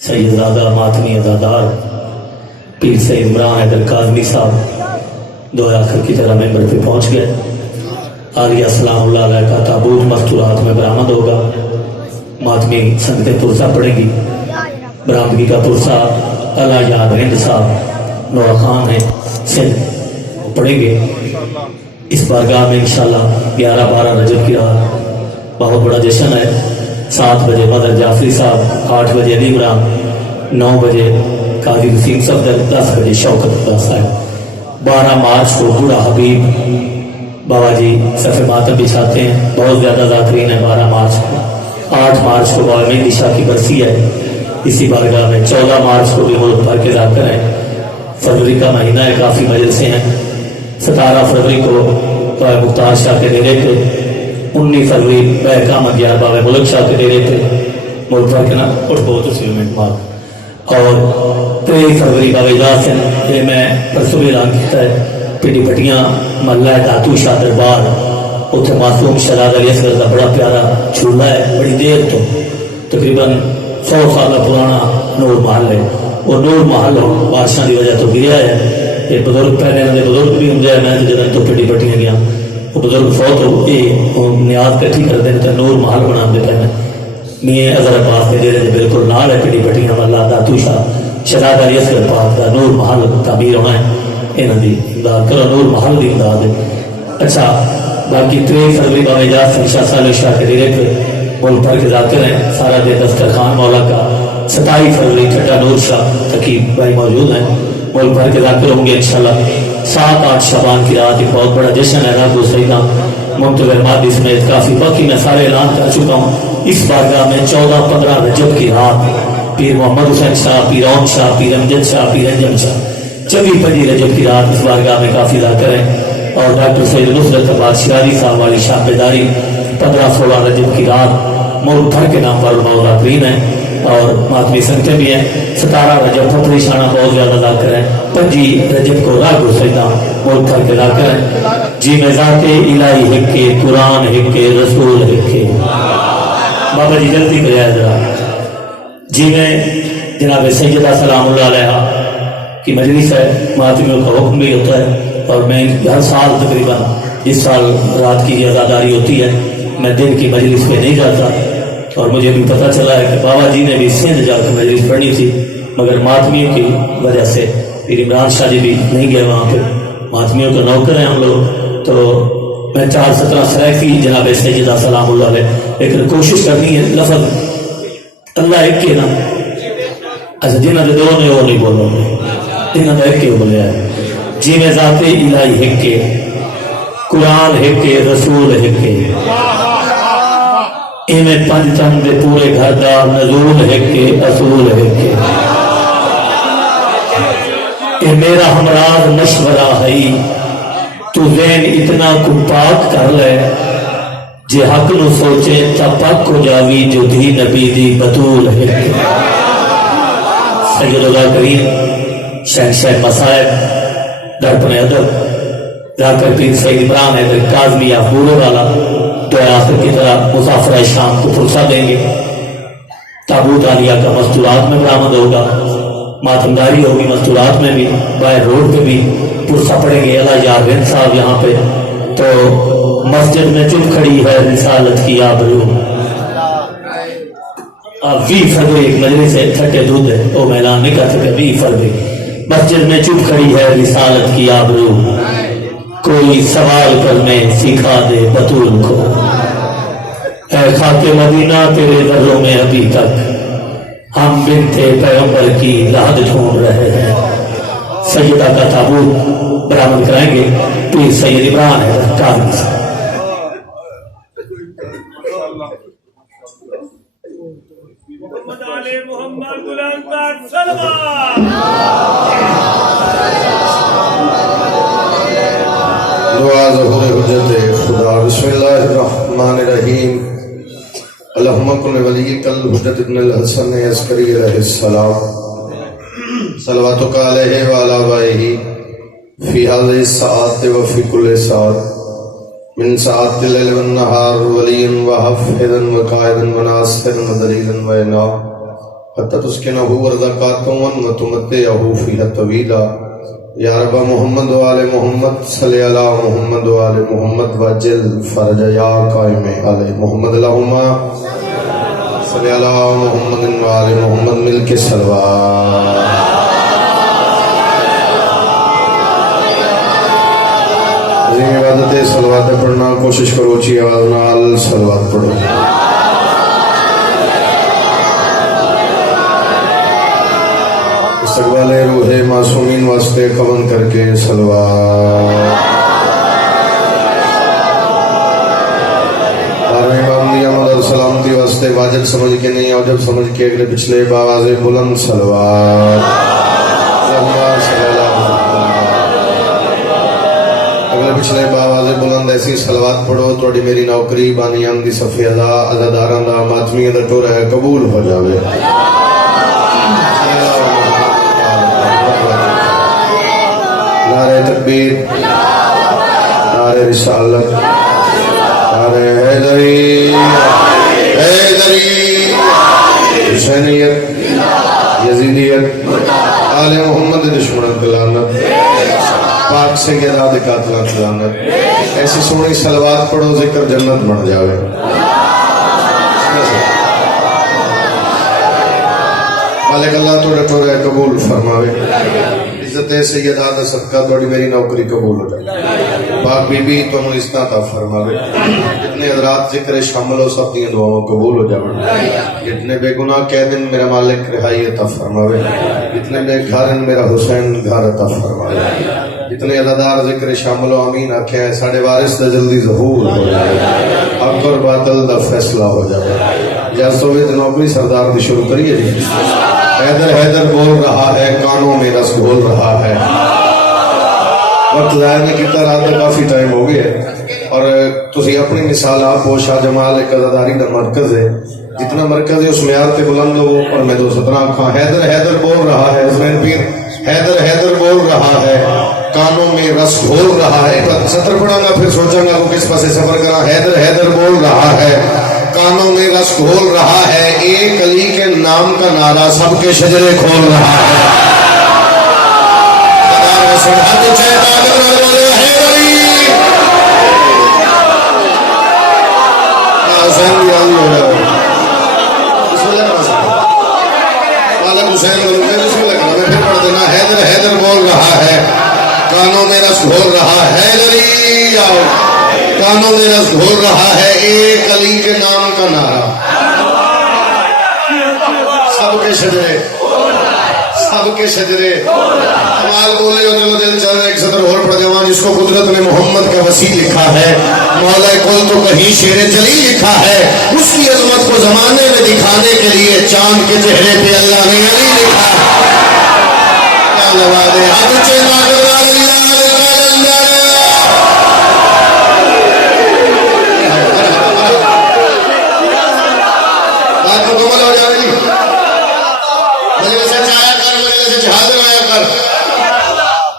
सैयदादा मातमी अदादार पीर से इमरान हैदर काजमी साहब दो आखिर की तरह मेंबर पे पहुंच गए। आलिया सलामुल्लाह अलैह का ताबूत मस्तूरात में बरामद होगा। मातमी संगतें पुरसा पड़ेगी। बरामदगी का पुरसा अला याद हिंद साहब नौरा खान है सिंध पढ़ेंगे। इस बारगाह में इंशाल्लाह 11-12 रजब की रात बहुत बड़ा जश्न है। 7 बजे मदर जाफरी साहब, 8 बजे अली इमरान, 9 बजे काजी वसीम सफदर, 10 बजे शौकत अब्बास साहब। 12 मार्च को बूढ़ा हबीब बाबा जी सफ़े मातम बिछाते हैं। बहुत ज़्यादा ज़ाकरीन है 12 मार्च को। 8 मार्च को बाबा मेहंदी शाह की बरसी है इसी बारगाह में। 14 मार्च को भी मुल्क भर के जाकर हैं। फरवरी का महीना है, काफ़ी मजलिसें हैं। 17 फरवरी को बाबा मुख्तार शाह के डेरे पे, 19 फरवरी बहकाम अगियार बाबा मुल्क शाह के डेरे पे मुल्क भर के ना और बहुत उसी और 23 फरवरी बाबा इजाज ये मैं परसों भी ऐलान किया है। पिंडी पटियां महला है धातू शाह दरबार, उत्थे मासूम शहजाद अली असगर का बड़ा प्यारा झूला है। बड़ी देर तो तकरीबन 100 साल पुराना नूर महल है। वो नूर महल बादशाह की वजह तो गिरया है। ये बुजुर्ग पहले इन्होंने बुजुर्ग भी होंगे। मैं तो जब तो पिंडी पटियां गया वो बुजुर्ग फौत हो ये नियाज कट्ठी करते हैं तो नूर महल बनाते पे मियाँ अजहर अब्बास के डेरे बिल्कुल नाल है। पिंडी पटियां वाला दातू शाह शहजाद अली असगर पाक का नूर महल तामीर होना है। इन्हों की इमदाद करो, नूर महल की इमदाद है। अच्छा बाकी 23 फरवरी बाबा इजाज शाह साल शाह के डेरे पे मुल्क भर के जाकर हैं। सारा दिन दफ्तर खान मौला का। 27 फरवरी ठट्टा नूर शाह तकीब भाई मौजूद हैं। मुल्क भर के जाकर होंगे इंशाल्लाह। 7-8 शबान की रात एक बहुत बड़ा जश्न है। रात सईदा मुंतज़र मादी समेत काफी बाकी मैं सारे ऐलान कर चुका हूँ। इस बारगाह में 14-15 रजब की रात पीर मोहम्मद हुसैन शाह, पीर ओम शाह, पीर अमजद शाह, पीर अंजम शाह 24-25 रजब की रात इस बारगाह में काफी जाकर हैं। और डॉक्टर सैयद नुसरत अब्बास शिराज़ी साहब वाली शाहबेदारी 15-16 रजब की रात मुल्क भर के नाम पर मौलादरीन है और मातमी संगतें भी हैं। 17 रजब फतरी शाना बहुत ज्यादा जाकर है। 25 रजब को राग सैदा मुल्क भर के जाकर है। जी में जाते इलाही हिक्के, कुरान हिक्के, रसूल हिक्के। बाबा जी जल्दी कराया जरा। जी में जनाब सैयदा सलामुल्लाह अलैहा की मजलिस है। मातमियों का हुक्म भी होता है और मैं हर साल तकरीबन इस साल रात की आज़ादारी होती है। मैं दिन की मजलिस पे नहीं जाता और मुझे भी पता चला है कि बाबा जी ने भी सिंध जाकर मजलिस पढ़नी थी मगर मातमियों की वजह से फिर इमरान शाह जी भी नहीं गए वहाँ पे। मातमियों के नौकर हैं हम लोग। तो मैं 4-17 सैफी जनाब सैयदा सलामुल्लाह अलैह, लेकिन कोशिश करनी है लफ्ज़ अल्लाह एक के ना। अच्छा जिन्होंने दो ने वो नहीं बोलो, इन्होंने एक के बोले है। जी में जाते इलाही हिक्के, कुरान हिक्के, रसूल हिक्के। इन्हें पंचतन दे पूरे घर दा नजूल हिक्के, असूल हिक्के। ये मेरा हमराज मशवरा है तू ज़हन इतना कुपाक कर ले जे हक नु सोचे ता पक हो जावी जो धी नबी दी बतूल हिक्के। सैयदुल्लाह करीम शहंशाह मसाइब दर्पण अदब जाकर पीर सईद इमरान हैदर काज़मी पूरे वाला तो आखिर की तरह मुसाफिर शाम को पुरसा देंगे। ताबूत आलिया का मस्तूरात में बरामद होगा। मातमदारी होगी मस्तूरात में भी। बाहर रोड पे भी पुरसा पड़ेंगे। अला यार हिंद साहब यहाँ पे तो मस्जिद में चुप खड़ी है रिसालत की आबरू। 20 फरवरी एक मजलिस से ठट्टे दूध है वो मैं ऐलान नहीं कर सके। 20 फरवरी मस्जिद में चुप खड़ी है रिसालत की आबरू। कोई सवाल करने सिखा दे बतूल को। ऐ खाके मदीना तेरे दरों में अभी तक हम बिनते पैगंबर की राहत ढूंढ रहे हैं। सैयदा का ताबूत बरामद कराएंगे पीर सैयद इमरान है काज़मी साहब। खुदा बिस्मिल्लाहिर्रहमानिर्रहीम अल्लाहुम्मा कुल वलिय्यकल हुज्जत इब्नुल हसन अस्करी अलैहिस्सलाम सल्लल्लाहु अलैहि व अला आलिहि फी हाज़िहि सआत व फी कुल्लि सआत मिन सआतिल लैल वन नहार वलियन व हफ़िज़न व क़ाइदन व नासिरन व दलीलन व इनाम हत्ता तुस्किनहु वरज़क़ातुम व तुमत्तिअहु फ़ीहा तवीला। या रब मोहम्मद व आले मोहम्मद सल्लि अला मोहम्मद व आले मोहम्मद वज्जिल फरज या कायम आले मोहम्मद लहुम्मा सल्लि अला मोहम्मद व आले मोहम्मद मिलके सलवात। इबादत सलवात पढ़ना कोशिश करो, अच्छी आवाज नाल सलवात पढ़ो। इस्तक़बाले रूहे मासूमीन वास्ते कवन करके सलवात। सलामती वास्ते वाजिब समझ के नहीं और जब समझ के अगले पिछले बावाज़े बुलंद सलवात। अगले पिछले बावाज़े बुलंद ऐसी सलवात पढ़ो थोड़ी मेरी नौकरी बानियां दी सफ़े अदा अदादारां दा मातमियां दा टोरा है कबूल हो जावे। नारे तकबीर, नारे रिसालत, नारे हैदरी हैदरी, हुसैनियत, यजीदियत, आले मोहम्मद दुश्मन की लानत, पाक से गिरा दे कातला की लानत। ऐसी सोनी सलवात पढ़ो जिक्र जन्नत बन जावे। मालिक अल्लाह तोड़े तोड़े कबूल फरमावे। इज्जत सैयदा दा सदका थोड़ी मेरी नौकरी कबूल हो जाए। पाक बीबी तुम इस्ता ता फरमावे। जितने हजरात जिक्र शामिल हो सब दी दुआओं कबूल हो जावे। जितने बेगुनाह कह दिन मेरा मालिक रिहाई अता फरमावे। जितने बेघर मेरा हुसैन घर अता फरमावे। जितने अदादार जिक्र शामिल हो आमीन आखे हैं साढ़े वारिस दा जल्दी ज़हूर हो जाए। हक और बातिल दा फैसला हो जाए। जैसों नौकरी सरदार की शुरू करिए जी। हैदर हैदर बोल रहा है कानों में रस घोल रहा है। वक्त जाया नहीं किया, रात का काफी टाइम हो गया और तुसी अपनी मिसाल आप हो। शाह जमाल एक अदादारी का मरकज है। जितना मरकज है उस म्यार पे बुलंद हो और मैं दो सतना आखा हैदर हैदर बोल रहा है। हुसैन पीर हैदर हैदर बोल रहा है कानों में रस घोल रहा है। सत्र पढ़ांगा फिर सोचांगा वो किस पासे सफर करा। हैदर हैदर बोल रहा है कानों में रस घोल रहा है। एक अली के नाम का नारा सबके शजरे खोल रहा है। हैदर हैदर बोल रहा है कानों में रस घोल रहा है। कानों में रस घोल रहा है एक अली के नाम का नारा सबके शजरे कमाल बोले और चलो दिल चल एक सतर और पड़ जावा। जिसको कुदरत ने मोहम्मद का वसी लिखा है मौला कुल तो कहीं शेर चली लिखा है। उसकी अजमत को जमाने में दिखाने के लिए चांद के चेहरे पे अल्लाह ने अली लिखा। क्या जवाब है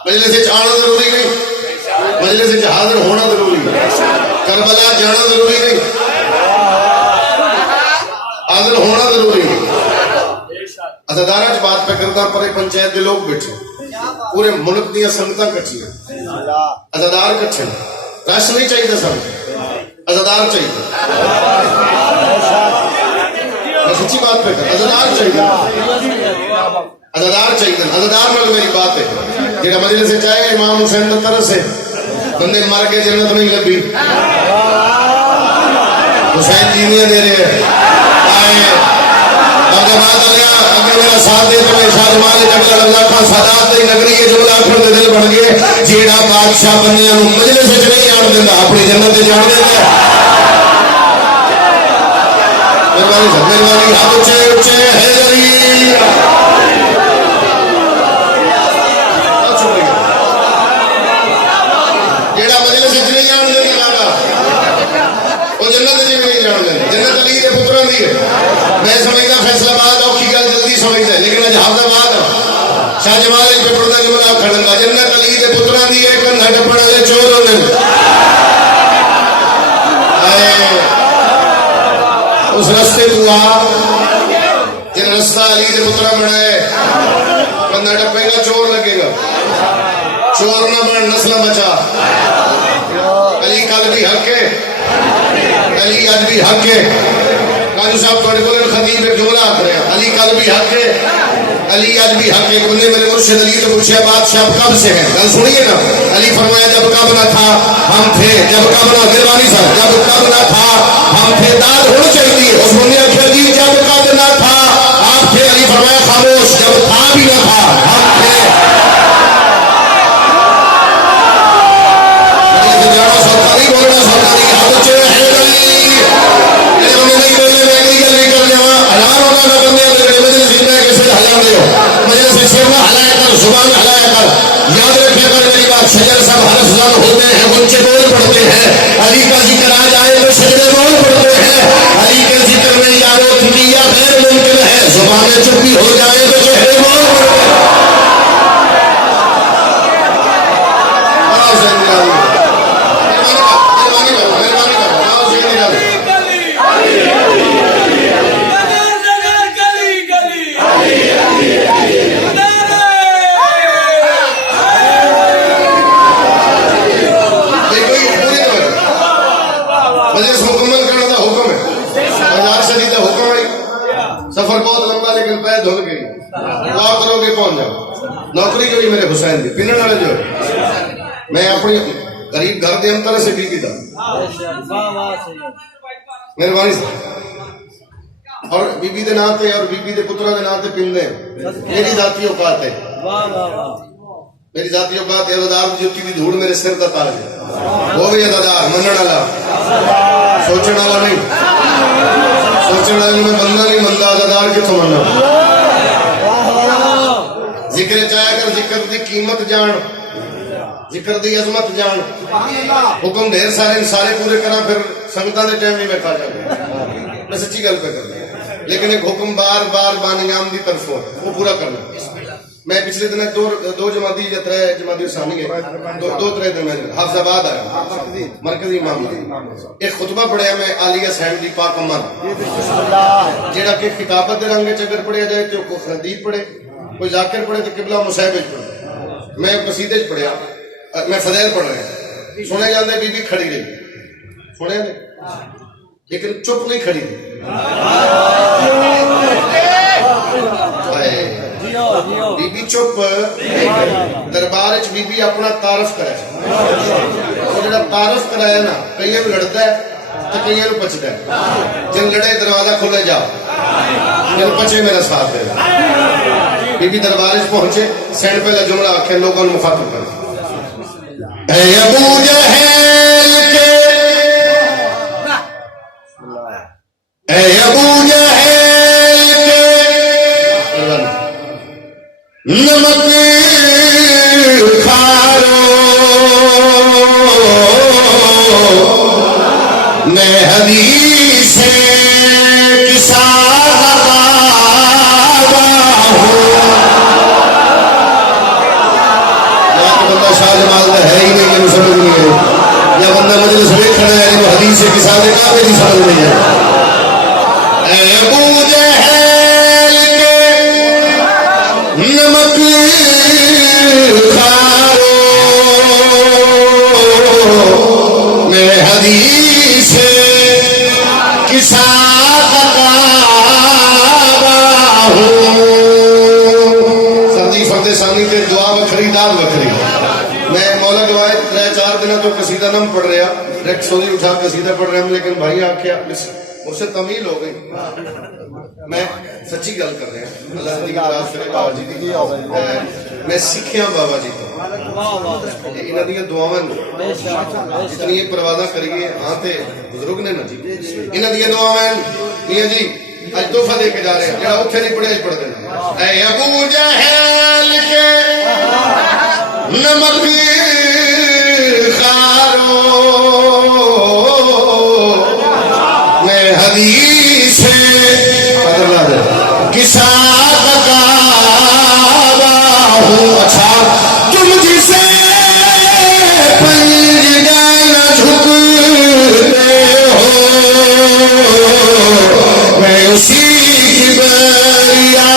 मजलिस आना जरूरी नहीं, मजलिस हाजिर होना जरूरी है। करबला जाना जरूरी नहीं, हाजिर होना जरूरी नहीं। अदादारा च बात पे करता पर पंचायत के लोग बैठे पूरे मुल्क दियां संगतां कट्ठियां अदादार कट्ठे रश नहीं चाहिए सब अदादार चाहिए। मैं सच्ची बात पे कर अदादार चाहिए अदादार चाहिए अदादार में मेरी बात है। जेड़ा मजलिस से चाहे इमाम हुसैन की तरफ से बंदे मर के जन्नत नहीं लगी। हुसैन जीने दे रहे आए मेरा साथ दे तो मेरे साथ मालिक अल्लाह का सादात दी नगरी है जो आखिर दे दिल बन गए। जेड़ा बादशाह बंदियां नु मजलिस च नहीं जान देंदा अपनी जन्नत ते जान देंदा। मेहरबानी हाथ ऊंचे ऊंचे हैदरी मैं समझता फैसलाबाद औखी गल जल्दी समझता है लेकिन जहाजाबाद शाह जमाल पेपर का जुमला खड़ंगा जन्नत अली के पुत्रा दी है कंधा टप्पण वाले चोर होने उस रास्ते तू आ जिन रास्ता अली अली के पुत्रा बनाए बंदा टपेगा चोर लगेगा चोर ना बन नस्ल बचा अली कल भी हक है अली अज भी हक है काजी साहब थोड़े को खतीब एक जुमला आख रहे हैं अली कल भी हक है अली आज भी हक एक बंदे मेरे मुर्शिद अली तो पूछा बादशाह कब से है गल सुनिए ना अली फरमाया जब कब ना था हम थे जब कब ना गिरवानी साहब जब कब ना था हम थे दाद होनी चाहिए उस बंदे आखिर जी जब कब ना था आप थे अली फरमाया खामोश जब था भी ना था हम थे जाना सरकारी बोलना सरकारी हाथ च है अली ये बंदे नहीं बोले मैं अगली गल नहीं कर लेवा हलाल होना ना बंदे मेरे मजलिस में कैसे हला दे मजलिस में शेरना हलाया कर जुबान हलाया कर याद रखिए कर मेरी बात शजर सब हरफ जान होते हैं ऊंचे बोल पड़ते हैं अली का जिक्र आ जाए तो शजरे बोल पड़ते हैं अली के जिक्र में यारो दुनिया गैर मुमकिन है जुबान चुप्पी हो जाए तो चेहरे बोल पड़ते हैं सफर बहुत लंबा लेकिन पैर धुल गई वो आप लोगे पहुंच जाओ नौकरी करी मेरे हुसैन की पिनने वाले जो मैं अपनी गरीब घर के अंतर से बीबी था मेहरबानी और बीबी के नाते और बीबी के पुत्रा के नाते पिंदे मेरी जाती औकात है मेरी जाती औकात है अदादार जुत्ती की धूड़ मेरे सिर का ताज है वो भी अदादार मनने वाला सोचने वाला नहीं सोचने वाले में बंदा नहीं बनता अदादार कितों बनना जिक्र चाहे कर जिक्र की कीमत जान जिक्र की अजमत जान हुक्म ढेर सारे पूरे करा फिर संगतां दे टाइम नहीं बैठा जाए मैं सच्ची गल पे करना लेकिन एक हुक्म बार बार बानियाम की तरफों वो पूरा करना मैं पिछले दिन दो जमाती या त्रै जमाती सानी गए दो त्रै दिन मैं हाफिजाबाद आया मरकजी मामला एक खुतबा पढ़िया मैं आलिया सैन दी पाक अम्मा जेड़ा कि खिताबत दे रंग च अगर पढ़िया जाए तो कोई खदीब पढ़े कोई जाकिर पढ़े तो किबला मुसाहिब पढ़े मैं कसीदे च पढ़िया मैं फजैल पढ़ रहा सुने जाते बीबी खड़ी रही सुने लेकिन चुप नहीं खड़ी रही बीबी चुप दरबार च बीबी अपना तारफ करे जो तारफ कराया ना कई लड़ता है तो कई पचता है जब लड़े दरवाजा खुले जाओ जब पचे मेरा साथ दे बीबी दरबार च पहुंचे सैन पहला जुमला आखे लोगों को मुखातिब कर अबू जहल के अबू जहल नमक खारो मैं हदीस किसा बंदा शाह जमाल है ही नहीं कि समझ नहीं है या बंदा मजलिस में खड़ा है वो हदीस किसा ने कहा मेरी समझ नहीं है अबू जहल के नमक खारो मैं हदीस किसा सर्दी फरदे सानी के दुआ वखरी दाद वखरी मैं मौला गवाए 3-4 दिन तो कसीदा नम पढ़ रहा डायरेक्ट सोनी उठा कसीदा पढ़ रहा हूं लेकिन भाई आख्या उससे तमील हो गई मैं सच्ची गल कर रहा अल्लाह दी राज करे बाबा जी दी मैं सीखिया बाबा जी तो इन्हां दी दुआवां जितनी परवादा करिए हां ते बुजुर्ग ने ना जी इन्हां दी दुआवां मियां जी आज तोहफा दे के जा रहे हैं जेड़ा उत्थे नहीं पढ़े पढ़ देना ऐ अबू जहल के नमक खारो मैं हदीस किसा हूँ अच्छा तुम जिसे झुकते हो मैं उसी की बरिया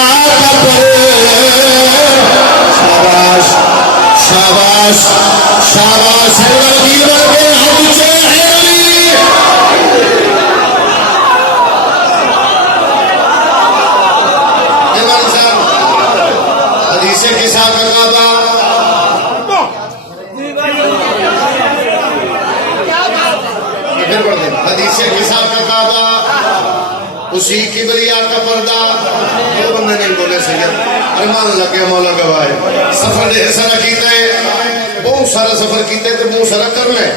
फिर पढ़ देना हदीसे किसा का काबा उसी किबरिया का पर्दा दो बंदे नहीं बोले सैयद अरमान लगे मौला गवाए सफर दे सारा कीता है बहुत सारा सफर कीते ते बहुत सारा करना है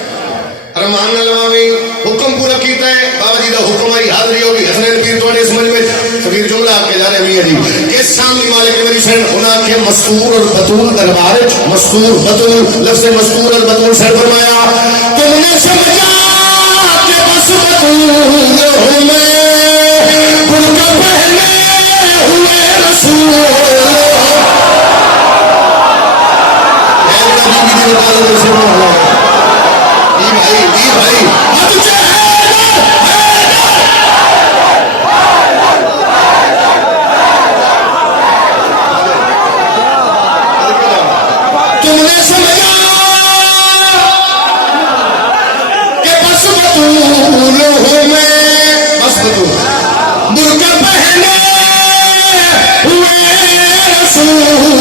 अरमान लवावी हुक्म पूरा कीता है बाबा जी दा हुक्म आई हाजिरी होगी हसनैन पीर तोड़े समझ में कबीर जुमला के जा रहे मियां जी के सामने वाले के मेरी सन उना के मस्तूर और बतूल दरबार मस्तूर बतूल लफ्ज़ मस्तूर और बतूल सर फरमाया तुमने समझा कि बस बतूल हूं मैं बुर्का पहने हुए रसूल भाई तुमने समझा कि बस बतूल हूं मैं बस बतूल बुर्का पहने हुए रसूल हूं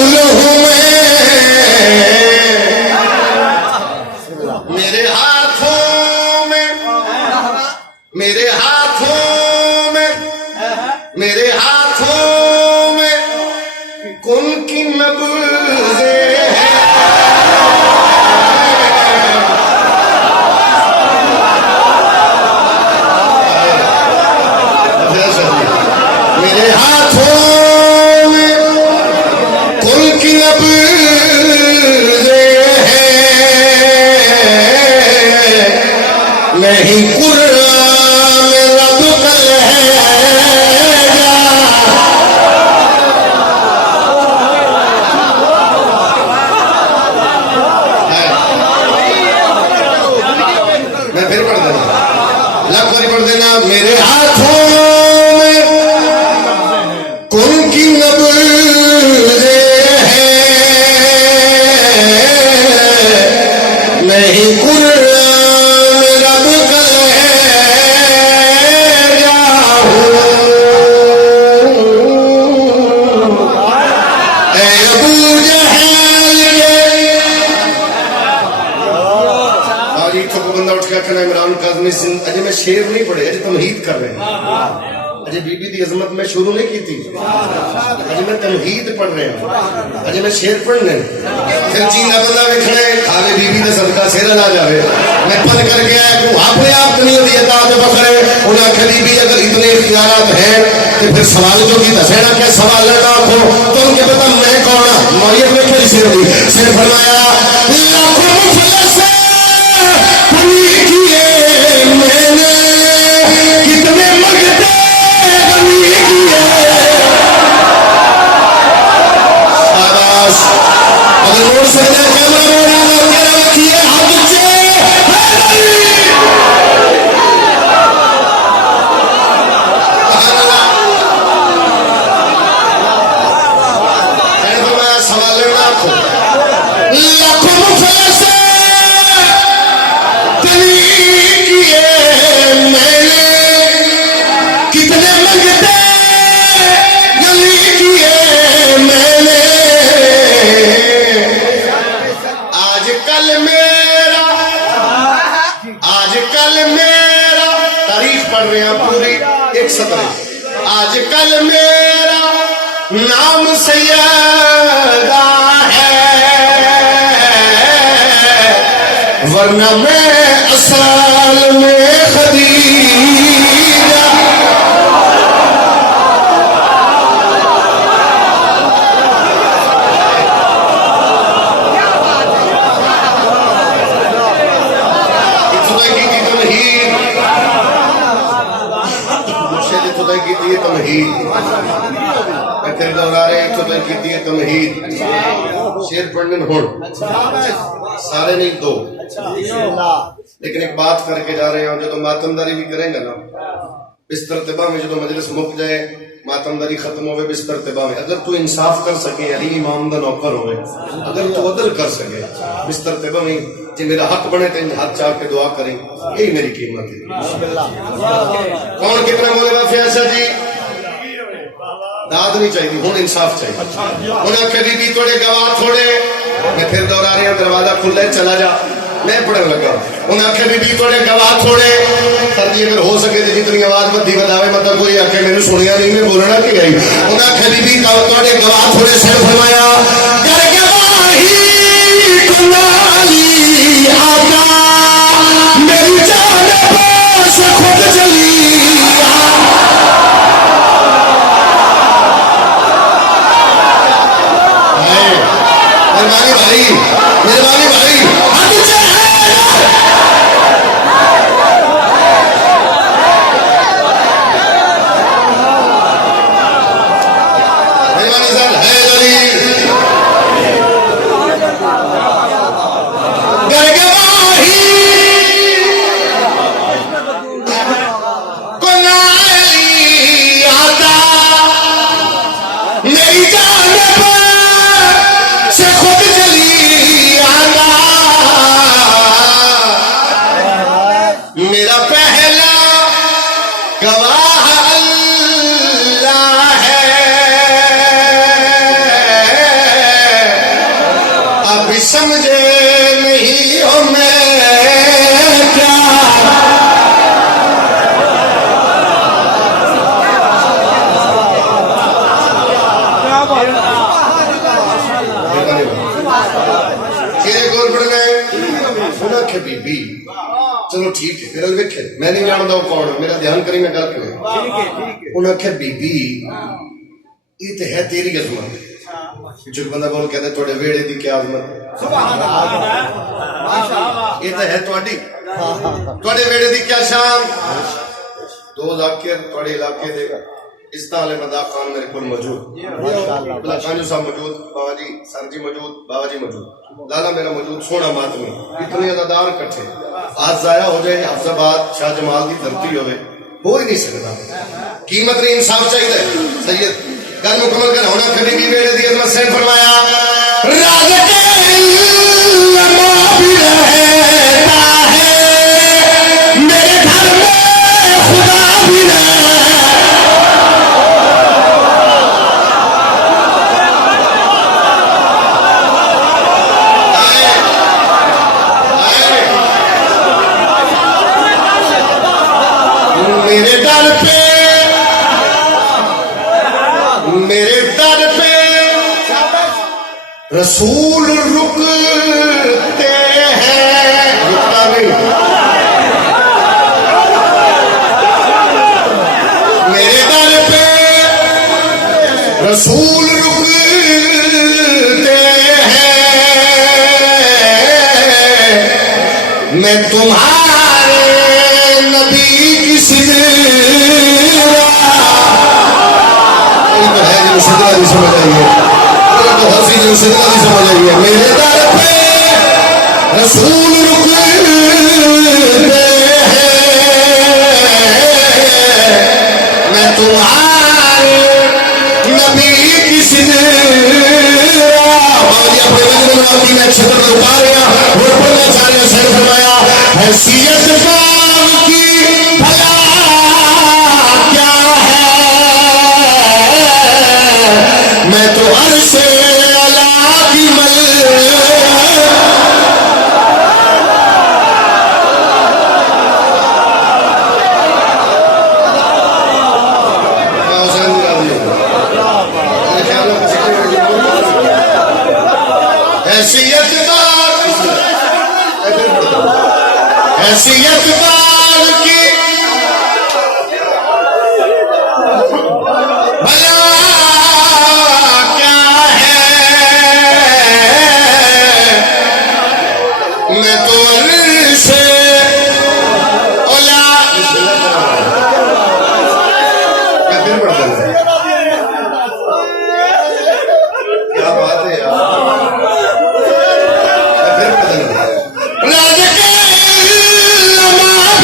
मैं मेरे हाथों में मेरे हाथों में कौन की नब्ज़े हैं मेरे हाथों में कौन की नब्ज़े हैं नहीं कुरान रब कल है मैं फिर पढ़ देना लग बारी पढ़ देना मेरे हाथों में कौन की नब्ज़े हैं नहीं कुरान रब कल है अबू जहल आज एक बंदा उठ के आखना इमरान काज़मी सिंह अजय मैं शेर नहीं पढ़े अजय तमहीद कर रहे हैं अजय बीबी की अजमत में शुरू नहीं की थी अजय मैं तमहीद पढ़ रहे हैं अजय मैं शेर पढ़ने फिर चीना बंदा वेखना है खावे बीबी का सदका सेरा ला जावे मैं पढ़ कर गया तू अपने आप नहीं होती है ताज बकरे उन्हें खली भी अगर इतने इख्तियारात हैं तो फिर सवाल जो की दसेना क्या सवाल ना हो तो उनके पता मैं कौन मरियम में क्या शेर दी शेर फरमाया लाखों मुफल्लस बनी किए मैंने कितने मगते बनी किए शाबाश अगर रोड से कैमरा रोड तेरा रखिए हाथ ऊंचे सवाल लाखों मुफल्लस किए मैंने कितने मंगते गली किए मैंने आजकल मेरा तारीफ पढ़ रहे हैं पूरी एक सत्र आजकल मेरा नाम सैयदा है वरना मैं असल में खदीजा शेर पढ़ने होड़ सारे नहीं दो लेकिन एक बात करके जा रहे हैं जो तो मातमदारी भी करेंगे ना बिस्तर तिबा में जो मजलिस मुक जाए मातमदारी खत्म हो बिस्तर तिबा में अगर तू इंसाफ कर सके अली इमाम दा नौकर होवे अगर तू अदल कर सके बिस्तर तिबा में जे मेरा हक बने तो हाथ चाह के दुआ करें यही मेरी कीमत है कौन कितना बोले बाफिया जी दाद नहीं चाहिए हूं इंसाफ चाहिए उन्हें कभी भी थोड़े गवाह थोड़े मैं फिर दोहरा रहे हैं दरवाजा खुला है चला जा मैं पढ़न लगा उन्हें आखे बीबी थोड़े गवाह थोड़े सर जी अगर हो सके तो जितनी आवाज बद्धी बतावे मतलब कोई आखे मैंने सुनिया नहीं मैं बोलना कि आई उन्हें आखे बीबी थोड़े गवाह थोड़े सिर फरमाया कर गवाही कुनाली आका मेरी जान पास खुद चली मेहरबानी भाई मेहरबानी भाई मेहरबानी सर है मेरी जान से खुद चली आगा मेरा पहला गवाह अल्लाह है अब समझे नहीं हो मैं क्या बीबी चलो ठीक है फिर वेखे मैं नहीं जानता कौन मेरा ध्यान करी मैं गल करूं उन्हें आख्या बीबी ये तो है तेरी अजमत जो बंदा बोल कहते थोड़े वेड़े की क्या अजमत ये तो है थोड़े वेड़े की क्या शान दो जाकिर थोड़े इलाके दे इस ताले मदा खान मेरे को मौजूद खानू साहब मौजूद बाबा जी सर जी मौजूद बाबा जी मौजूद लाला मेरा मौजूद सोना मातमी इतने अदादार इकट्ठे आज जाया हो जाए हफ्जाबाद शाह जमाल की धरती हो ही नहीं सकता कीमत नहीं इंसाफ चाहिए सैयद गल मुकम्मल कर होना कभी भी मेरे दी अजमत से फरमाया राज के लम्हा भी रहता है मेरे घर में खुदा भी रहता मेरे दर पे रसूल रुकते हैं रुकता नहीं मेरे दर पे रसूल रुकते हैं मैं तुम्हारे नबी की सिदरा नहीं समझ आइए तो हंसी जो सिदरा नहीं समझ आइए मेरे दर पे रसूल रुकते हैं मैं तुम्हारे नबी की सिदरा अपने वजन में छतर उतारिया और बोलना चाह रहे सर फरमाया हैसियत काम की भला क्या है मैं तो अर्श अला की मल हैसियत बार की भला क्या है मैं तो से ओला क्या बात है यार राज के लम्हा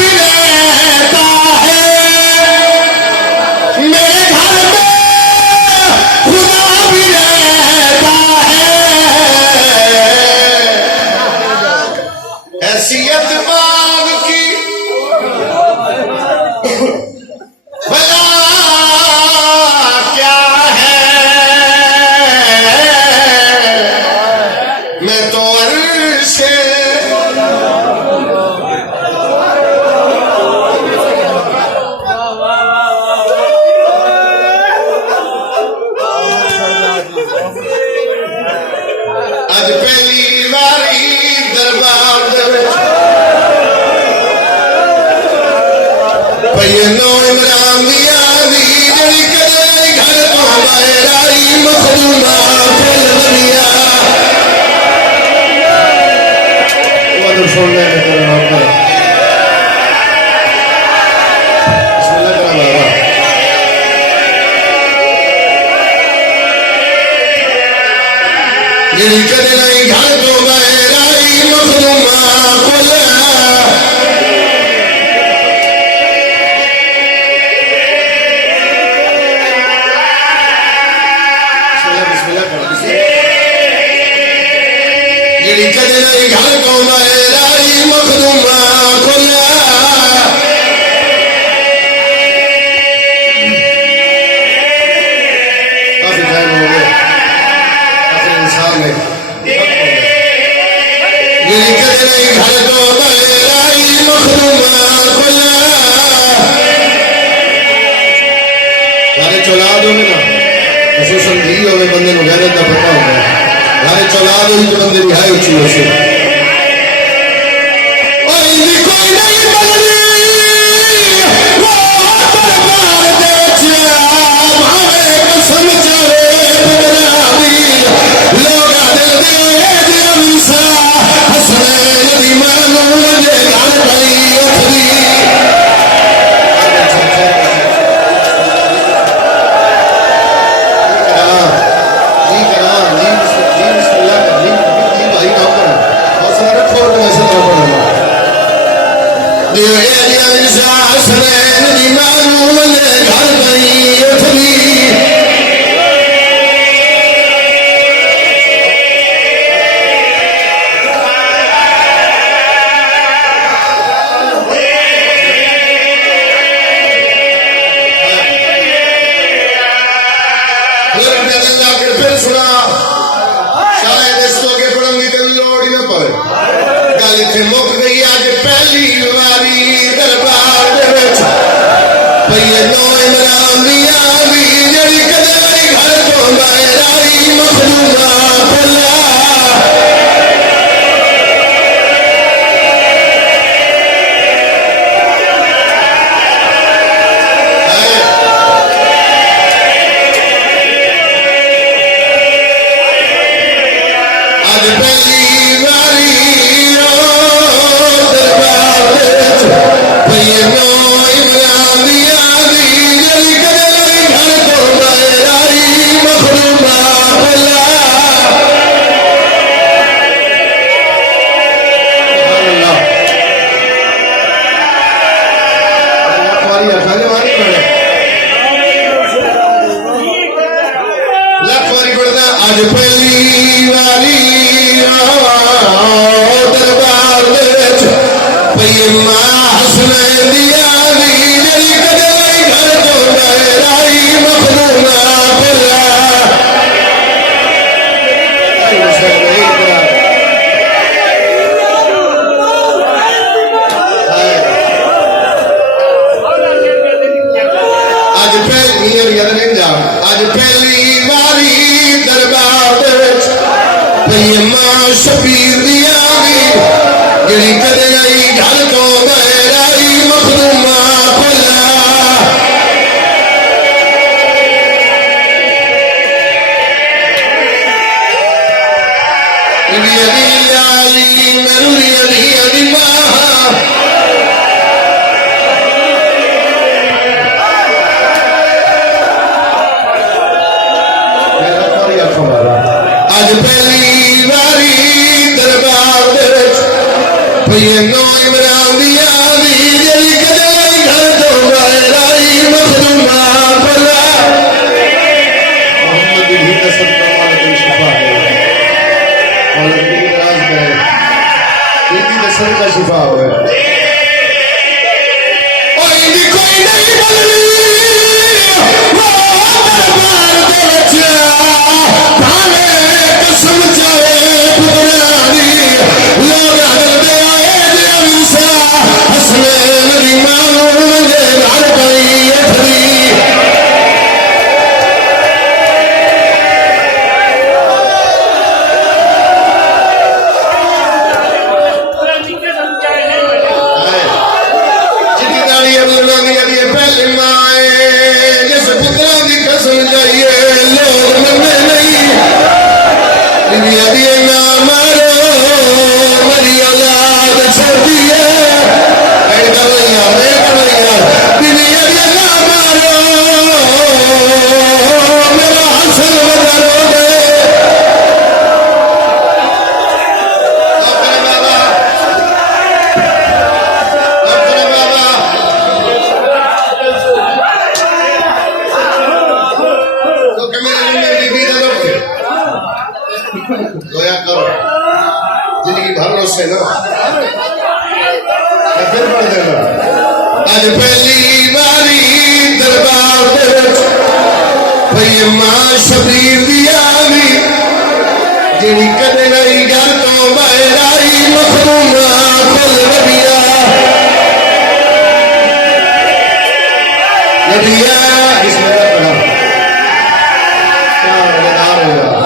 अज पहली बारी दरबार दे विच भई नो इमरान दी आंदी जेड़ी कदे नहीं घर तो बाहर आई मखदूमा फल दुनिया वो तो सुन ले करो जेड़ी कदे नहीं घर तो बाहर आई मखदूमा फल जेड़ी कदे नहीं घर तो बाहर आई मखदूमा खुला काफी टाइम हो गया काफी इंसान है जेड़ी कदे नहीं घर तो बाहर आई मखदूमा खुला यारे चला दो ना असो समझी होवे बंदे नु गैरत दा पता होगा यारे चला दो ही तो बंदे रिहाई उची हो से ओ इंदी कोई नहीं बदली वो दरबार दे च मारे कसम चले बदनामी लोगा दिल दे दिलसा हसने दी मानो दे गाल पई उठदी मुक गई अज पहली बारी दरबार दे विच भई नो इमरान दी आंदी जेड़ी कदे नहीं घर तो बाहर आई मखदूमा फला अज पहली बारी आज पहली वाली दरबार दे विच भई मां हसनैन दी आंदी जेड़ी कदे नहीं घर तो बाहर आई मखदूमा फला आज पहली बारी दरबार दे विच भई मां शबीर दी आंदी जेड़ी कदे नहीं घर तो बाहर आई मखदूमा फला आज पहली बारी दरबार दे विच भई नो इमरान दी आंदी जेड़ी कदे नहीं घर तो बाहर आई मखदूमा फला मोहम्मद भी कसम का मालिक शिफा है और की राज है इनकी कसम का शिफा है ओ इंदी कोई नहीं बदली वो दरबार दे विच भावे कसम चले बदनामी लोगा दिल दे दिलसा हसने दी मानो दे गाल पई उठदी बीबी अभी ना मारो मेरी औलाद छोटी है बीबी अभी ना मारो मेरा हसन बदलो दे दोया करो जिंदगी भर लो से ना फिर पढ़ देना आज पहली बारी दरबार भई मां शबीर दिया भी जिनी कदे नहीं घर तो बाहर आई मखदूमा खुल रबिया नबिया इसमें पढ़ा क्या मजेदार होगा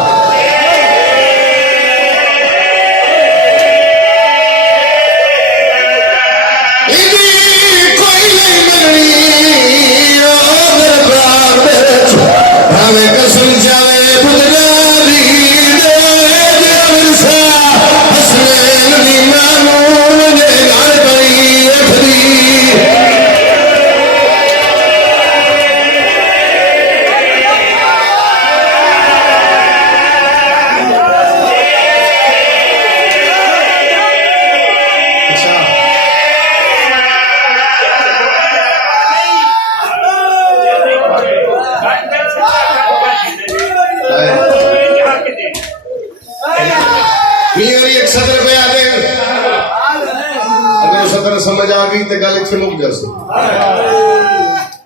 समझ आ गई तो गल इतने मुक जैसे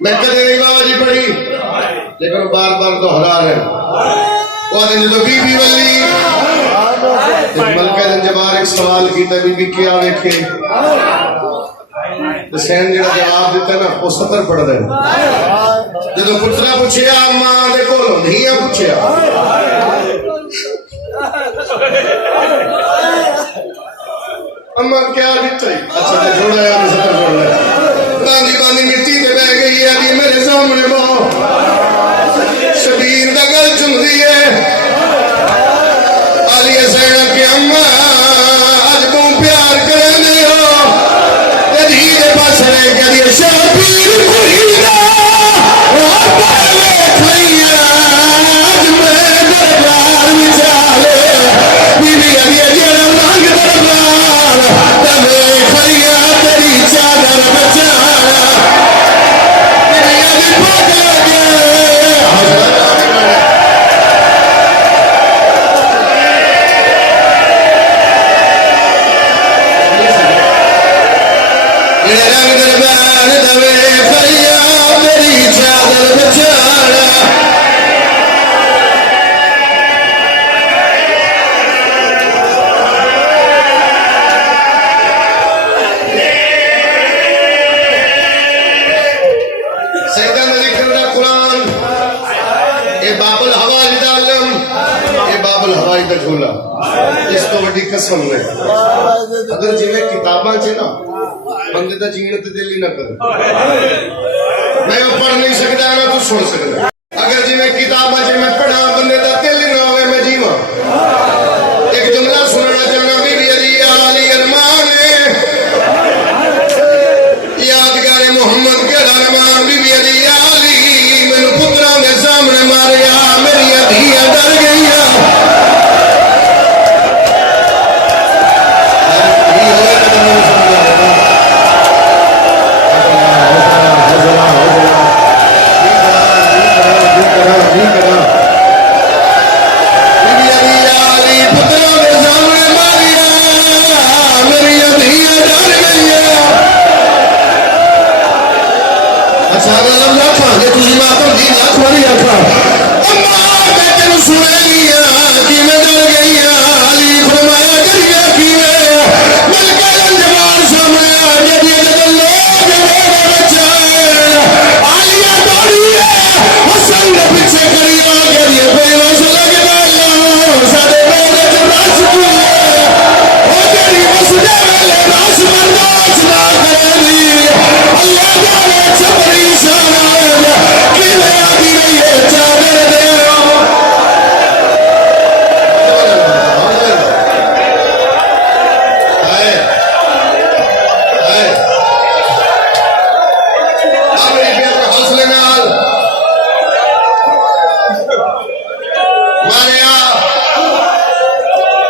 मैं कदे नहीं बाबा जी पढ़ी लेकिन बार बार दोहरा रहे जो बीबी वली मलका जवाब एक सवाल किया बीबी क्या वेखे सैन जो जवाब दिता ना वो 70 पढ़ रहे जो पुत्रा पूछया मां दे कोलों धीया पूछया अम्मा क्या दिता अच्छा तो जोड़ा यार 70 जोड़ ले बांधी बांधी मिट्टी ते बह गई है अभी मेरे सामने वो शबीर दा गल चुमदी है आलिया सैना के अम्मा आज तू प्यार करने हो ते धी दे पास रह गई शबीर कुड़ीदा ओ पाले खैया आज मैं दरबार में जाले बीबी अभी अजरा मांग दरबार तबे खैया तेरी चादर बचाया बीबी अभी पागल गए दरबार दबे खैया तेरी चादर बचाया सैयदना लिखन दा कुरान ये बाबुल हवाई दा आलम ये बाबुल हवाई दा झोला इस तो बड़ी कसम ने अगर जिवें किताबां च ना बंदे दा जीने ते दिल ही ना करे मैं पढ़ नहीं सकदा ना तू सुन सकदा अगर जिवें किताबां च मैं पढ़ा बंदे दा दिल ही ना होवे मैं जीवा एक जुमला सुनना चाहना बीबी अली अरमान यादगार मोहम्मद के अरमान बीबी अली मैनू पुत्रा के सामने मारिया मेरी धिया डर गई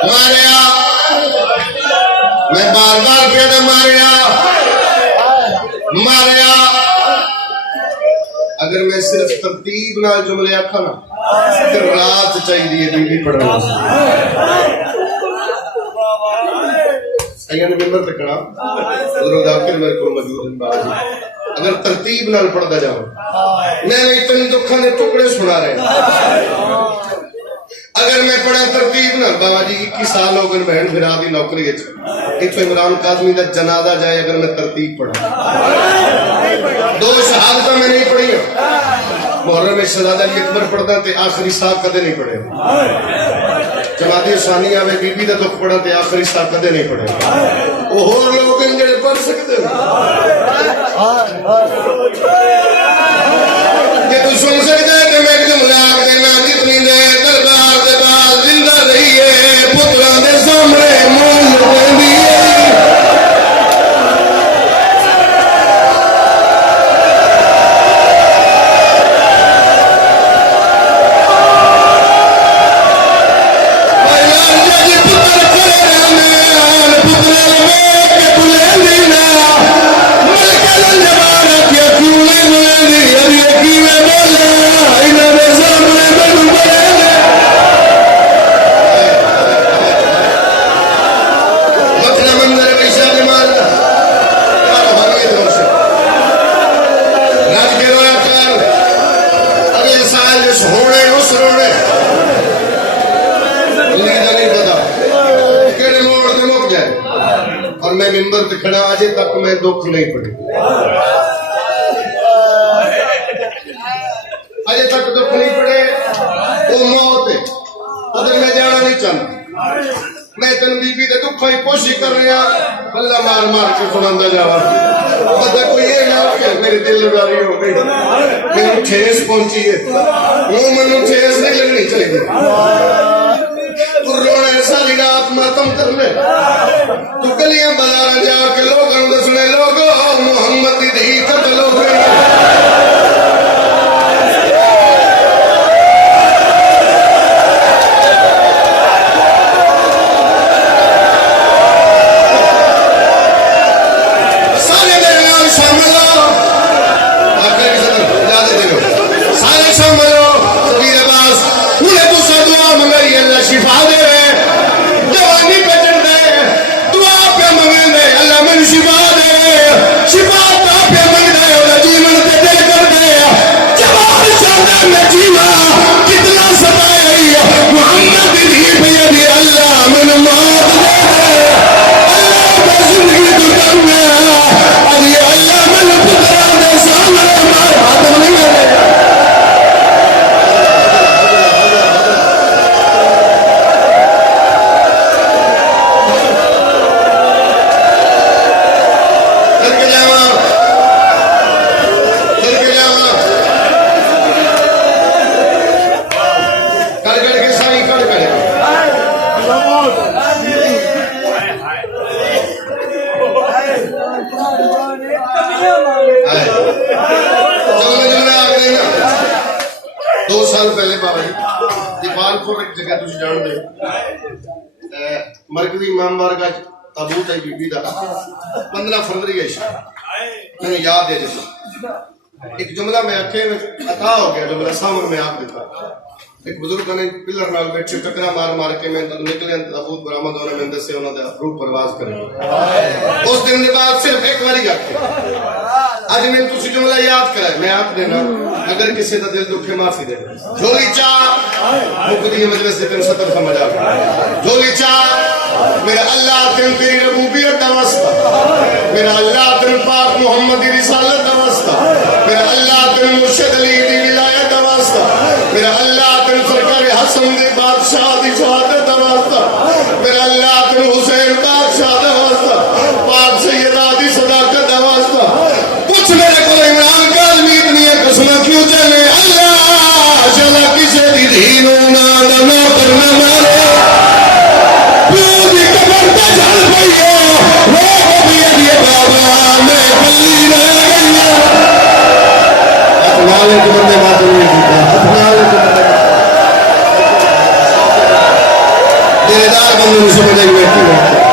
मारिया मैं बार बार कहना मारिया मारिया अगर मैं सिर्फ तरतीब नाल जुमले आखा ना फिर रात चाहिए बीबी पढ़ना ने मेंबर तक करा जाकिर मेरे को मौजूद हैं बाबा अगर तरतीब नाल पढ़दा जाऊं मैं इतने दुखों के टुकड़े सुना रहे अगर मैं पढ़ा तरतीब नाल बाबा जी 21 साल हो गए बहन फिरा दी नौकरी इतों इमरान काज़मी का जनाजा जाए अगर मैं तरतीब पढ़ा 2 शहादत मैं नहीं पढ़ी मुहर्रम में शहजादा अली अकबर पढ़दा ते आखिरी साहब कदे नहीं पढ़े जमाती सानी आवे बीबी का दुख पढ़ा ते आखिरी साहब कदे नहीं पढ़े वो होर लोग जेड़े पढ़ सकते जे तू सुन सकते तो मैं एक जुमला आख देना जितनी देर दरबार दे बाल जिंदा रही है पुत्रा दे सामने मुंह लुकांदी है मिंबर पे खड़ा अजे तक मैं दुख नहीं पड़ी अजे तक दुख नहीं पड़े वो मौत है उधर मैं जाना नहीं चाहता मैं तेन बीबी के दुखों की कोशिश कर रहा बल्ला मार मार के सुना जावा पता कोई ये ना कि मेरी दिल उडारी हो गई मेरी ठेस पहुंची है वो मैंने ठेस नहीं लगनी चाहिए तू रोना सारी रात मातम कर ले तू गलियां बाजार जाके लोगों दसने लोगो मोहम्मद दी धी कत्ल हो गई सारे मेरे नाम शामिल हो आखिर की सदर याद देखो सारे शामिल हो सभी पास उन्हें तो दुआ मंगाई अल्लाह शिफा दे जवानी पे चढ़ दे दुआ पे मंगे दे अल्लाह मन शिफा दे शिफा पे मंग दे और जीवन पे दिल कर दे जवान चाहता मैं जीवा कितना सताया मोहम्मद दी पे यदि अल्लाह मन मौत दे अल्लाह जिंदगी दुनिया अभी अल्लाह मन पुत्रा दे सामने मार हाथ नहीं करे मरकजी इमाम बारगाह ताबूत है बीबी दा 15 फरवरी है मैंने याद है जैसे एक जुमला मैं आखे में अता हो गया जुमला सामने में आप देता एक बुजुर्ग ने पिलर नाल बैठे टकरा मार मार के मैं निकले ताबूत बरामद होने में दसे उन्होंने रूह परवाज करे उस दिन के बाद सिर्फ एक बारी आखे आज मैं तुसी जुमला याद कराए मैं आप देना अगर किसी का दिल दुखे माफी दे झोली चा मुकदी मजलिस से तेन सतर समझ आ झोली चा मेरा अल्लाह तेन तेरी रबूबियत दा वास्ता मेरा अल्लाह तेन पाक मोहम्मद दी रिसालत दा वास्ता मेरा अल्लाह तेन मुर्शिद अली दी विलायत दा वास्ता मेरा अल्लाह तेन सरकार हसन दे बादशाह दी शहादत दा वास्ता मेरा अल्लाह तेन हुसैन बादशाह दा वास्ता पाक सैयदा दी सदाकत दा वास्ता कुछ मेरे को इमरान काज़मी इतनी कसम क्यों चले अल्लाह चला किसे दी दीन ना ना करना मारे पूरी कबर पे चल पई हो वो भी ये बाबा मैं कल्ली रह गई अपनाले के बंदे मातम नहीं कीता अपनाले के बंदे दिलदार बंदे को समझ आई बैठी है।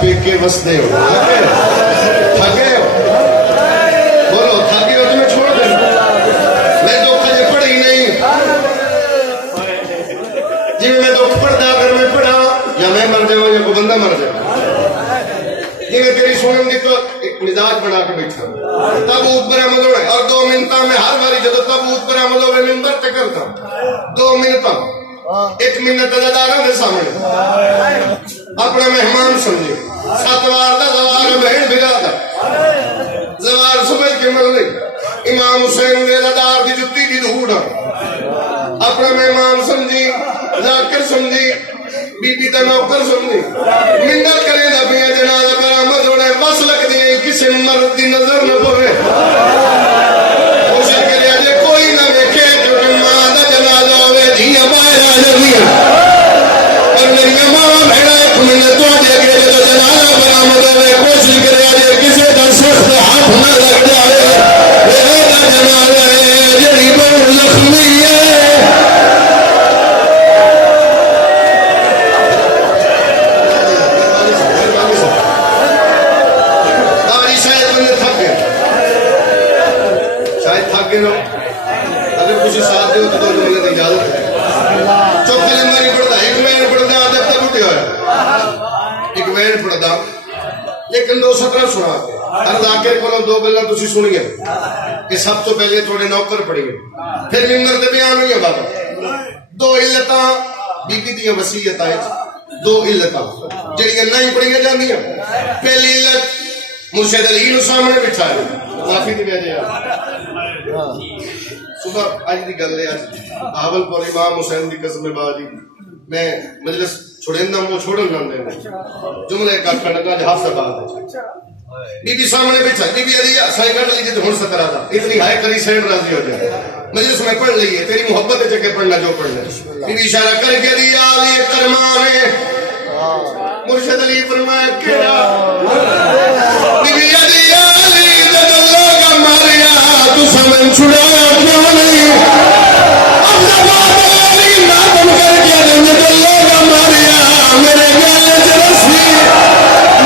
पेके वसते हो थके हो बोलो थके हो तुम्हें छोड़ दे मैं दुख अजे पढ़ी नहीं जिम्मे मैं दुख पढ़ता अगर मैं पढ़ा या मैं मर जाऊं या कोई बंदा मर जाए जिम्मे तेरी सुनन की तो एक मिजाज बना के बैठा तब ऊपर आमद होना और 2 मिनट में हर बारी जब तब ऊपर आमद हो मिंबर तक करता 2 मिनट 1 मिनट अदादारा के सामने अपना मेहमान समझे 7 बार का जवार बहन बिगा था जवार समझ के मर गई इमाम हुसैन ने लदार की जुत्ती की धूड़ अपना मेहमान समझी जाकर समझी बीबी का नौकर समझी मिंडा करे दबिया जनाजा बरामद होने बस लगती है किसी मर्द की नजर न पवे कोशिश करे अजे कोई ना देखे क्योंकि मां का जनाजा होवे धिया बाहर आ जांदियां और मेरी मां भेड़ा एक मिनट तो अगे जो जनाजा बरामद होवे कोशिश करे अजे किसी का सख्त हाथ न लग जाए मेरा जनाजा है जेड़ी बहुत जख्मी है अगर कुछ साथ दो तो 2 जुमले की इजाजत है चुप कलंदर ही पढ़ता एक वैन पढ़ता जब तक उठे हो एक वैन पढ़ता लेकिन 2 सत्र सुना हर जाकिर को 2 गल्लां तुसी सुनिए कि सब तो पहले थोड़े नौकर पढ़िए फिर मिंबर ते बयान हुई बाबा 2 इल्लतां बीबी दी वसीयत है 2 इल्लतां जेड़ियां नहीं पढ़ियां जांदियां पहली इल्लत मुर्शिद अली नु सामने बिठाया माफी दी वजह सुबह आज की गल है भावलपुर इमाम हुसैन की कसम बाजी मैं मजलिस छोड़ेंदा मुंह छोड़न जांदे जुमले का खड़का हाफजाबाद बीबी सामने बैठा बीबी अली साई कर लीजिए तो हुन सतरा था इतनी हाय करी सैन राजी हो जाए मजलिस में पढ़ लइए तेरी मोहब्बत है जगह पढ़ना जो पढ़ना बीबी इशारा करके दी आली करमाने मुर्शिद अली फरमाया केड़ा बीबी अली तू समझ छुड़ाया क्यों नहीं अब जवानी ना तुम करके मुझे लोग मारिया मेरे गले से रस्सी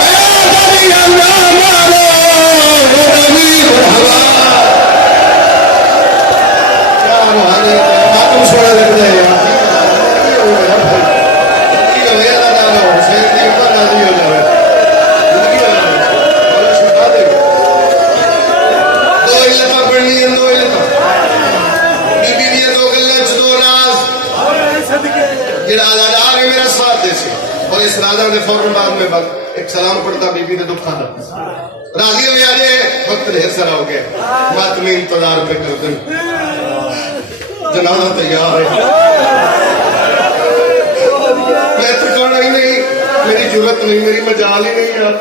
मैं दरिया ना मारो नबी हवा क्या रूहानी तुम छोड़ देते हैं ये वेला ना हो सही नहीं पर राजी हो जाए मेरा साथ दे और इस राजा ने फौरन बाद में बस एक सलाम पढ़ता बीबी ने दुख खाना राजी हो जाए वक्त ढेर सारा हो गया मत में इंतजार पे कर दिन जनाजा तैयार है मैं थकाना ही नहीं मेरी जरूरत नहीं मेरी मजाल ही नहीं यार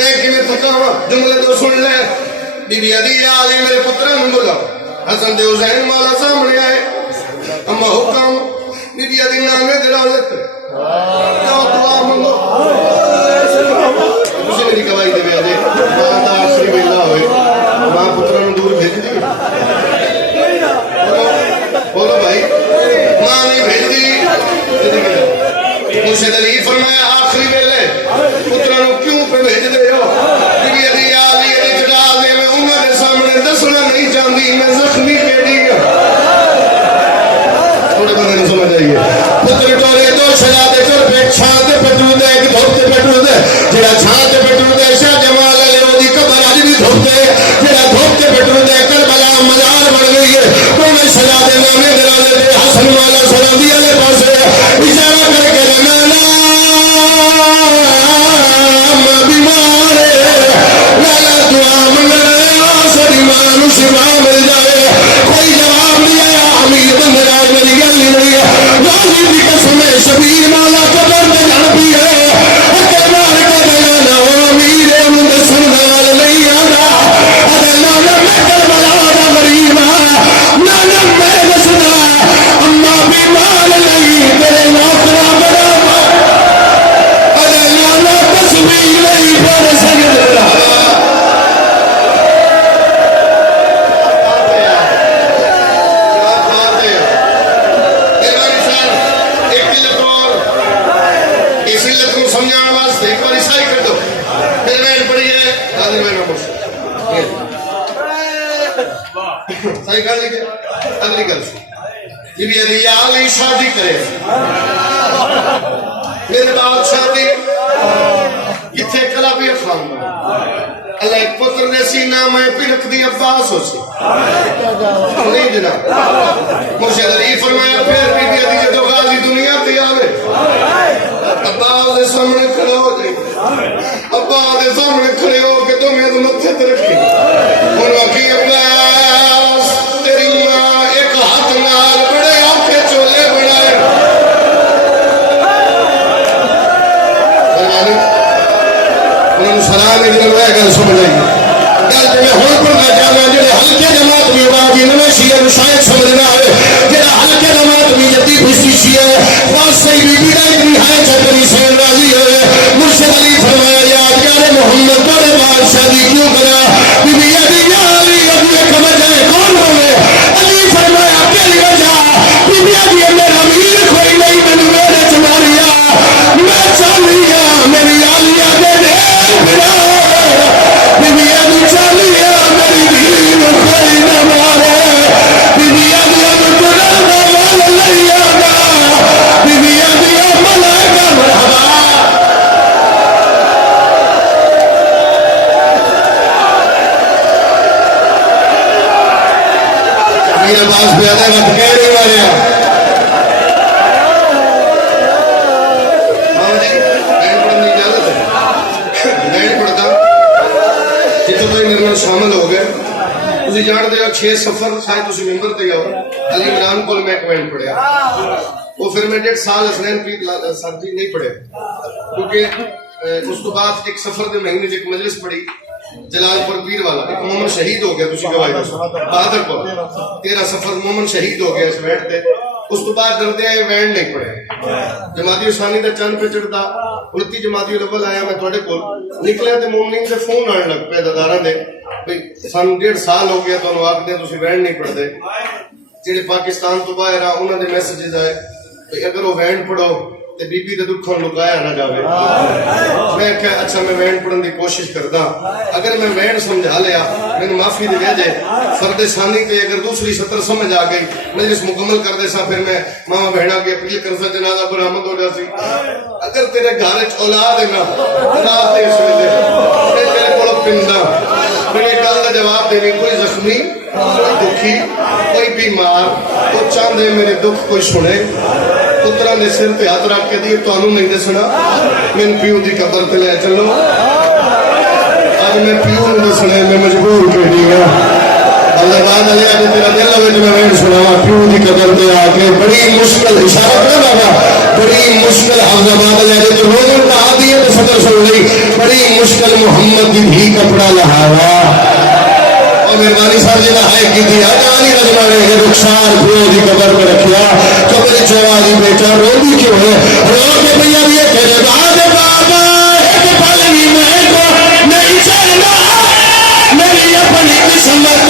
मैं किमें थकावा जुमले तो सुन ले बीबी अली आली मेरे पुत्र ने बोला हसन दे हुसैन मौला सामने आए अम्मा हुक्म बीबी अली नामे दलालत क्या दुआ मांगो तुझे मेरी गवाही दे अजे मां दा आखिरी वेला होए मां पुत्र नु दूर भेज दी बोलो भाई मां ने भेज दी मुर्शिद अली फरमाया आखिरी वेले पुत्र नु क्यों पे भेज दे हो बीबी अली आली इजरा दे मैं उम्र के सामने दसना नहीं चाहती मैं जख्मी केड़ी थोड़े बंदे समझ आइए पुत्र टोले दो सजा दे कर पेट छाते पेटू दे एक धोते पेटू दे जेड़ा छाते पेटू दे शाह जमाल ले ओदी कबर आज भी धोते जेड़ा धोते पेटू दे करबला मजार बन गई है तो मैं सजा दे नामे दलाले दे हसन वाला सलामी वाले पासे इशारा करके रमाना सही गल लिखे अगली गल बीबी अलिया वाली शादी करे मेरे बादशाह दी किथे कला भी खान अल्लाह एक पुत्र ने सीना में पिरख दी अब्बास हो सी नहीं जनाब मुर्शिद अली फरमाया फिर बीबी अली जो गाजी दुनिया ते आवे अब्बा दे सामने खड़े हो जाए अब्बा दे सामने खड़े हो के तुम्हें तो मत्थे ते रखी उन्होंने की अब्बास तेरी मां एक हाथ नाल बड़े औखे चोले बनाए उन्होंने सलाम इधर मैं गल समझ आई गल जिवें हुण पढ़ना चाहना जेड़े हल्के जमात भी आवाज इनमें शिया नु शायद समझना है जेड़ा हल्के जमात भी जद्दी खुशी शिया बस सही बीबी दा निहायत चतरी से राजी है मुर्शिद अली फरमाया यादगार मोहम्मद बड़े बादशाह दी क्यों करा बीबी अली अली अबू कमर जाए कौन होवे अली फरमाया पहली वजह बीबी अली मेरा मीर कोई नहीं मैंने मेरे चमारिया मैं चालिया मेरी आलिया दे दे बीबी अली चालिया मेरी दीन कोई न मारे बीबी अली अब तुरा वाला लैया बीबी अली मलाइका मरहबा मेरे पास ज्यादा मत कह रही वाले शामिल हो गए तुम जानते हो 6 सफर शायद तुम मिंबर ते आओ अली इमरान को मैं कमेंट पढ़िया वो फिर मैं 1.5 साल हसनैन पीर साहब जी नहीं पढ़े क्योंकि उस तो बाद एक सफर के महीने एक मजलिस पढ़ी जलालपुर पीर वाला एक मोमन शहीद हो गया तुम गवाही बहादुर को 13 सफर मोमन शहीद हो गया इस वैट ते उस तो बाद डरते आए वैन नहीं पढ़े जमाती उसानी का चंद पे चढ़ता 29 जमाती अव्वल आया मैं थोड़े को निकलिया तो मोमनीन से फोन आने लग पे दादारा दे भाई सन 1.5 साल हो गया तो आखते तुम वैन नहीं पढ़ते जेडे पाकिस्तान तो बाहर आ उन्होंने मैसेजेस आए भाई अगर वो वैन पढ़ो तो बीबी के दुखों लुकाया ना जावे मैं क्या अच्छा मैं वैन पढ़ने की कोशिश करता अगर मैं वैन समझा लिया मैंने माफी दे दे फर्दे सानी पे अगर दूसरी सत्र समझ आ गई मजलिस मुकम्मल कर दे सा फिर मैं मामा बहना की अपील कर सा जनाजा बरामद हो जाती अगर तेरे घर च औलाद है ना रात दे इसमें तेरे को पिंदा मेरे गल का जवाब देने कोई जख्मी कोई दुखी कोई बीमार वो चाहते मेरे दुख कोई सुने पुत्रा ने सिर पे हाथ रख के दी तुहानू नहीं दसना मैंने प्यू की कबर पे ले चलो आज मैं प्यू ने दसना मैं मजबूर कर दी अल्लाह बाद अलिया ने तेरा दिल लगे तो मैं वैन सुनावा प्यू की कबर पे आके बड़ी मुश्किल इशारा कर बाबा बड़ी मुश्किल हफ्जाबाद ले तो रोज उठा दिए तो सदर सुन ली बड़ी मुश्किल मोहम्मद की भी कपड़ा लहावा और मेहरबानी साहब जी ने हाय की थी आजादी रजमाने के रुखसार प्यो की कबर पे रखिया कबर चवाली बेटा रोदी क्यों है रो के भैया ये तेरे बाद बाबा एक पल भी मैं को नहीं चलना मेरी अपनी किस्मत